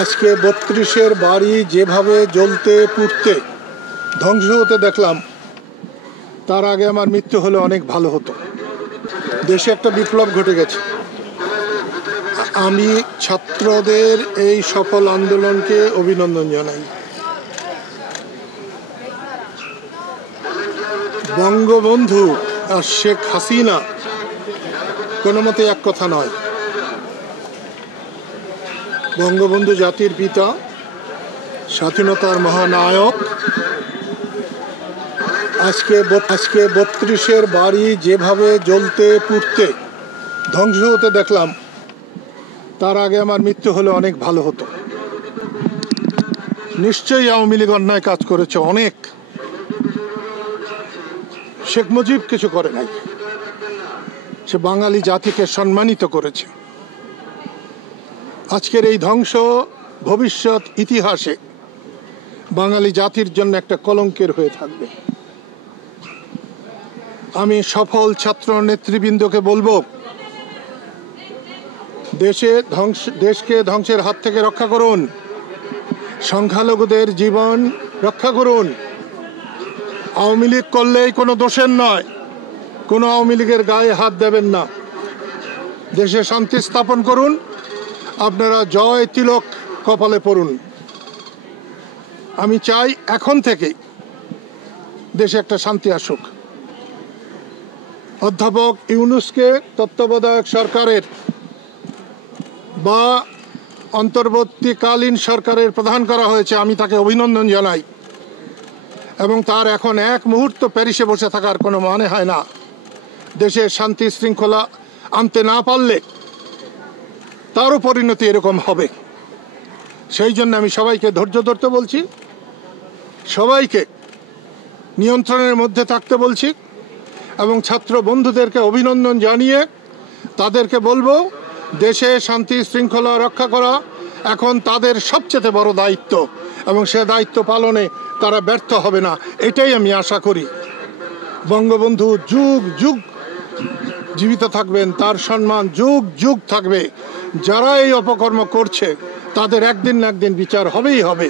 আজকে ৩২-এর বাড়ি যেভাবে জ্বলতে পুড়তে ধ্বংস হতে দেখলাম, তার আগে আমার মৃত্যু হলে অনেক ভালো হতো। দেশে একটা বিপ্লব ঘটে গেছে। আমি ছাত্রদের এই সফল আন্দোলনকে অভিনন্দন জানাই। বঙ্গবন্ধু আর শেখ হাসিনা কোনো মতে এক কথা নয়। বঙ্গবন্ধু জাতির পিতা, স্বাধীনতার মহানায়ক। আজকে ৩২-এর বাড়ি যেভাবে জ্বলতে পুড়তে ধ্বংস হতে দেখলাম, তার আগে আমার মৃত্যু হলে অনেক ভালো হতো। নিশ্চয়ই আওয়ামী লীগ অন্যায় কাজ করেছে অনেক। শেখ মুজিব কিছু করে নাই, সে বাঙালি জাতিকে সম্মানিত করেছে। আজকের এই ধ্বংস ভবিষ্যৎ ইতিহাসে বাঙালি জাতির জন্য একটা কলঙ্কের হয়ে থাকবে। আমি সফল ছাত্র নেতৃবৃন্দকে বলবো, দেশকে ধ্বংসের হাত থেকে রক্ষা করুন, সংখ্যালঘুদের জীবন রক্ষা করুন। আওয়ামী লীগ করলেই কোনো দোষের নয়, কোনো আওয়ামী লীগের গায়ে হাত দেবেন না। দেশে শান্তি স্থাপন করুন, আপনারা জয় তিলক কপালে পড়ুন। আমি চাই এখন থেকে দেশে একটা শান্তি আসুক। অধ্যাপক ইউনূসকে তত্ত্বাবধায়ক সরকারের বা অন্তর্বর্তীকালীন সরকারের প্রধান করা হয়েছে, আমি তাকে অভিনন্দন জানাই। এবং তার এখন এক মুহূর্ত প্যারিসে বসে থাকার কোনো মানে হয় না। দেশে শান্তি শৃঙ্খলা আনতে না পারলে তারও পরিণতি এরকম হবে। সেই জন্য আমি সবাইকে ধৈর্য ধরতে বলছি, সবাইকে নিয়ন্ত্রণের মধ্যে থাকতে বলছি, এবং ছাত্র বন্ধুদেরকে অভিনন্দন জানিয়ে তাদেরকে বলবো, দেশে শান্তি শৃঙ্খলা রক্ষা করা এখন তাদের সবচেয়ে বড় দায়িত্ব, এবং সে দায়িত্ব পালনে তারা ব্যর্থ হবে না, এটাই আমি আশা করি। বঙ্গবন্ধু যুগ যুগ জীবিত থাকবেন, তার সম্মান যুগ যুগ থাকবে। যারা এই অপকর্ম করছে তাদের একদিন না একদিন বিচার হবেই হবে।